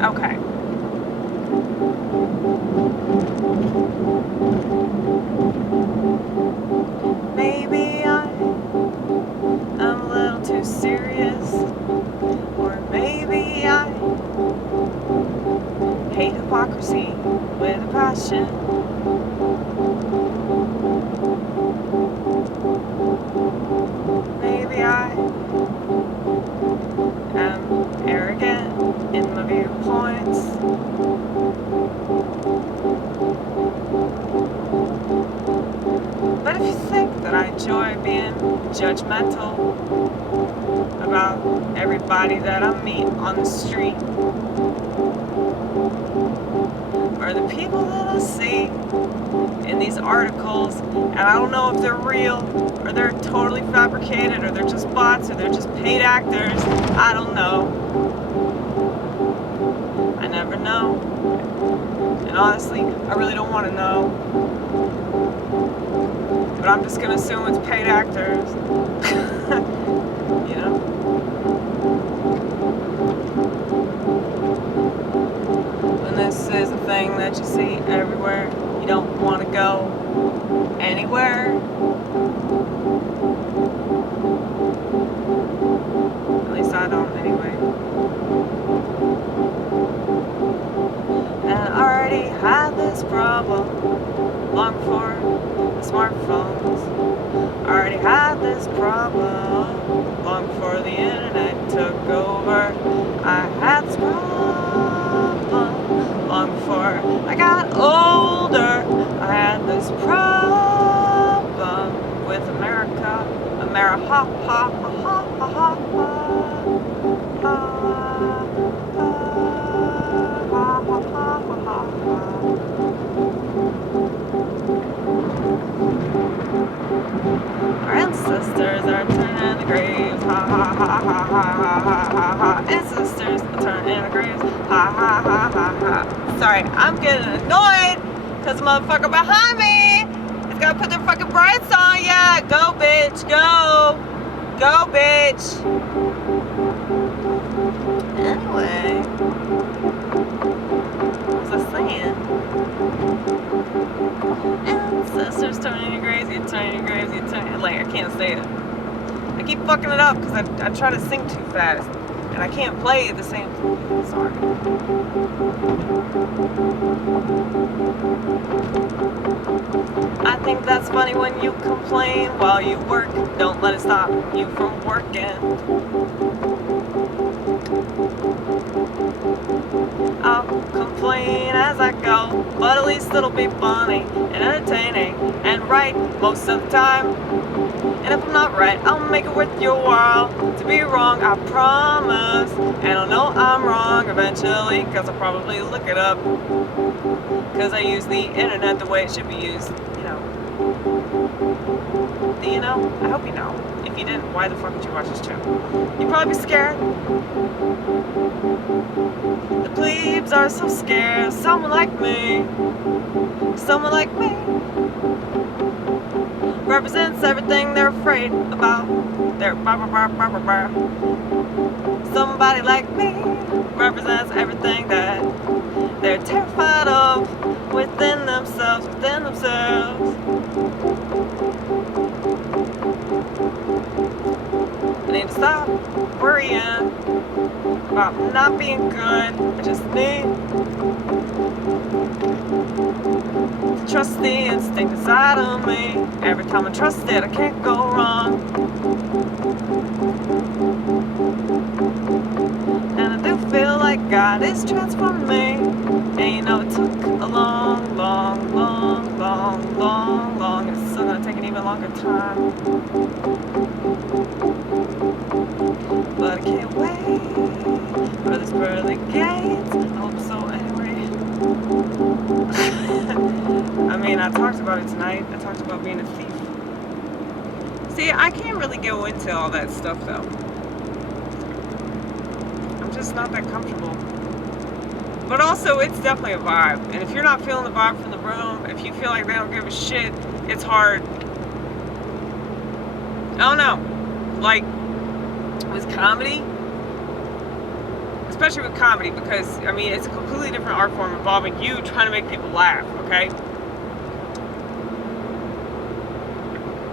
Okay. Maybe I am a little too serious, or maybe I hate hypocrisy with a passion. Maybe I am arrogant in my viewpoints. But if you think that I enjoy being judgmental about everybody that I meet on the street, or the people that I see in these articles, and I don't know if they're real, or they're totally fabricated, or they're just bots, or they're just paid actors, I don't know. I never know. And honestly, I really don't want to know. But I'm just gonna assume it's paid actors. You know? And this is a thing that you see everywhere. You don't want to go anywhere. At least I don't, anyway. And I already had this problem long before the smartphones. I already had this problem long before the internet took over. I had this problem long before I got older. I had this problem with America. Amerihaha, ha, ha, ha, ha, ha. Our ancestors are turning the graves, ha ha ha ha ha ha ha ha. Ancestors are turning the graves, ha ha ha ha ha. Sorry, I'm getting annoyed because the motherfucker behind me is gonna put their fucking brights on. Yeah, go bitch, go, go bitch. Anyway, what was I saying? Ancestors turning your graves, you turning your graves, you turning. Like, I can't say it. I keep fucking it up because I try to sing too fast. And I can't play the same. Sorry. I think that's funny when you complain while you work. Don't let it stop you from working. I'll complain as I go, but at least it'll be funny and entertaining and right most of the time. And if I'm not right, I'll make it worth your while to be wrong, I promise. And I'll know I'm wrong eventually, cause I'll probably look it up, cause I use the internet the way it should be used, you know. Do you know? I hope you know. If you didn't, why the fuck would you watch this channel? You'd probably be scared. The plebes are so scared. Someone like me represents everything they're afraid about. They're somebody like me represents everything that they're terrified of within themselves, I need to stop worrying about not being good. I just need to trust the instinct inside of me. Every time I trust it, I can't go wrong. And I do feel like God is transforming me. And you know it took a long. It's still gonna take an even longer time. But I can't wait for this pearly gates. I hope so anyway. I mean, I talked about it tonight. I talked about being a thief. See, I can't really go into all that stuff though. I'm just not that comfortable. But also, it's definitely a vibe. And if you're not feeling the vibe from the room, if you feel like they don't give a shit, it's hard. I don't know. Like, with comedy, it's especially with comedy, because, I mean, it's a completely different art form involving you trying to make people laugh, okay?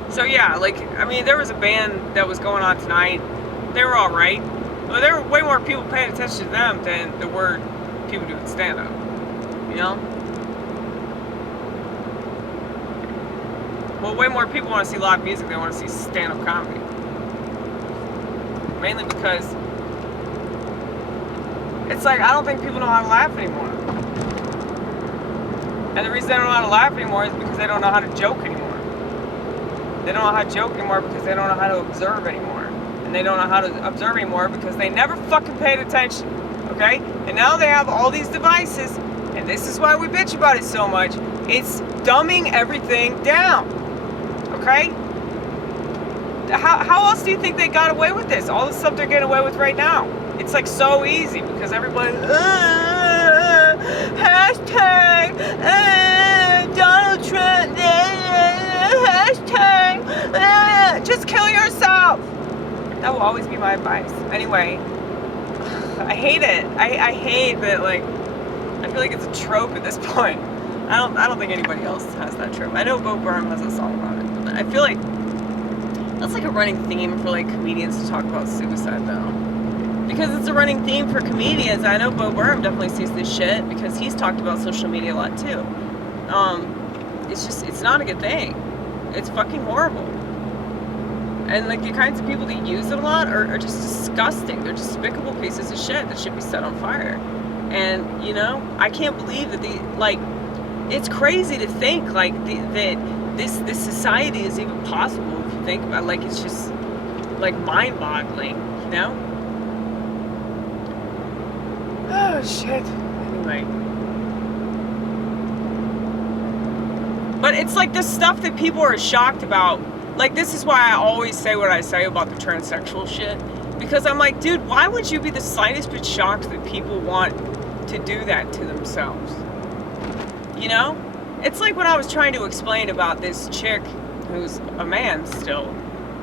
So yeah, like, I mean, there was a band that was going on tonight. They were all right. But there were way more people paying attention to them than there were people doing stand-up, you know? Well, way more people want to see live music than want to see stand-up comedy. Mainly because it's like, I don't think people know how to laugh anymore. And the reason they don't know how to laugh anymore is because they don't know how to joke anymore. They don't know how to joke anymore because they don't know how to observe anymore. And they don't know how to observe anymore because they never fucking paid attention. Okay? And now they have all these devices, and this is why we bitch about it so much. It's dumbing everything down. Okay? How else do you think they got away with this? All the stuff they're getting away with right now. It's like so easy because everybody, hashtag, Donald Trump, hashtag, just kill yourself. That will always be my advice. Anyway, I hate it. I hate that, like, I feel like it's a trope at this point. I don't think anybody else has that trope. I know Bo Burnham has a song about it, but I feel like that's like a running theme for like comedians to talk about suicide though. Because it's a running theme for comedians. I know Bo Burnham definitely sees this shit because he's talked about social media a lot too. It's not a good thing. It's fucking horrible. And like the kinds of people that use it a lot are just disgusting. They're despicable pieces of shit that should be set on fire. And, you know, I can't believe that it's crazy to think like that this society is even possible if you think about it. Like, it's just like mind-boggling, you know? Oh shit. Anyway. But it's like the stuff that people are shocked about. Like, this is why I always say what I say about the transsexual shit. Because I'm like, dude, why would you be the slightest bit shocked that people want to do that to themselves? You know? It's like when I was trying to explain about this chick who's a man still.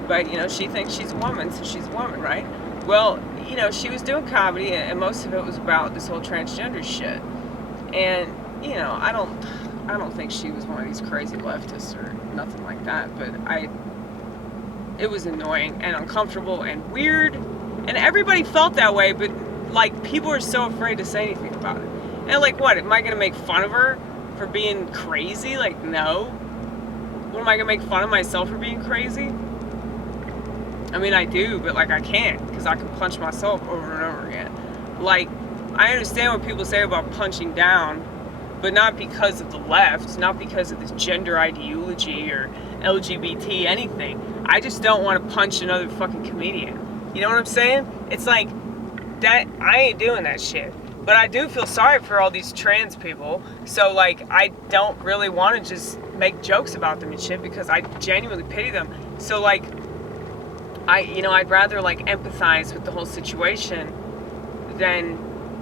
But, you know, she thinks she's a woman, so she's a woman, right? Well, you know, she was doing comedy, and most of it was about this whole transgender shit. And, you know, I don't think she was one of these crazy leftists or nothing like that, but it was annoying and uncomfortable and weird, and everybody felt that way, but like people are so afraid to say anything about it. And like, what, am I gonna make fun of her for being crazy? Like, no. What, am I gonna make fun of myself for being crazy? I mean, I do, but like I can't, because I can punch myself over and over again. Like, I understand what people say about punching down, but not because of the left, not because of this gender ideology or LGBT anything. I just don't want to punch another fucking comedian. You know what I'm saying? It's like, that, I ain't doing that shit. But I do feel sorry for all these trans people. So like, I don't really want to just make jokes about them and shit because I genuinely pity them. So like, I'd rather like empathize with the whole situation than,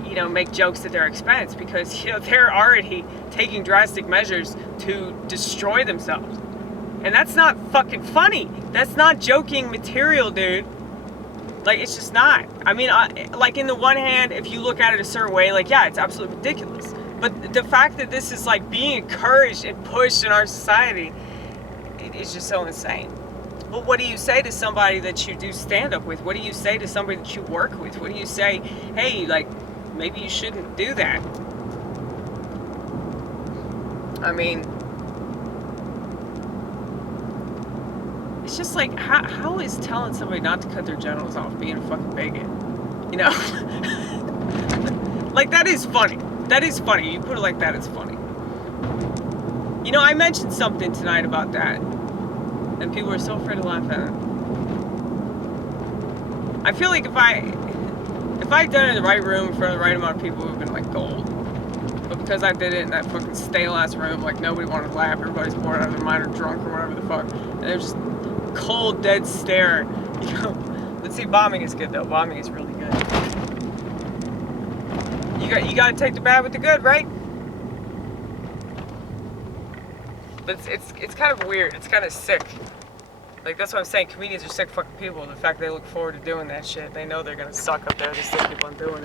you know, make jokes at their expense, because, you know, they're already taking drastic measures to destroy themselves. And that's not fucking funny. That's not joking material, dude. Like, it's just not. I mean, like, in the one hand, if you look at it a certain way, like, yeah, it's absolutely ridiculous. But the fact that this is, like, being encouraged and pushed in our society, it's just so insane. But what do you say to somebody that you do stand-up with? What do you say to somebody that you work with? What do you say, hey, like, maybe you shouldn't do that? I mean, it's just like, how is telling somebody not to cut their genitals off being a fucking bigot? You know? Like, that is funny. That is funny. You put it like that, it's funny. You know, I mentioned something tonight about that, and people are so afraid to laugh at it. I feel like if I'd done it in the right room in front of the right amount of people, it would have been like gold. But because I did it in that fucking stale ass room, like nobody wanted to laugh, everybody's bored out of their mind or drunk or whatever the fuck, and they're just cold, dead stare. You know. But see, bombing is good though. Bombing is really good. You gotta take the bad with the good, right? But it's kind of weird. It's kind of sick. Like, that's what I'm saying. Comedians are sick fucking people. The fact they look forward to doing that shit. They know they're gonna suck up there. They still keep on doing it.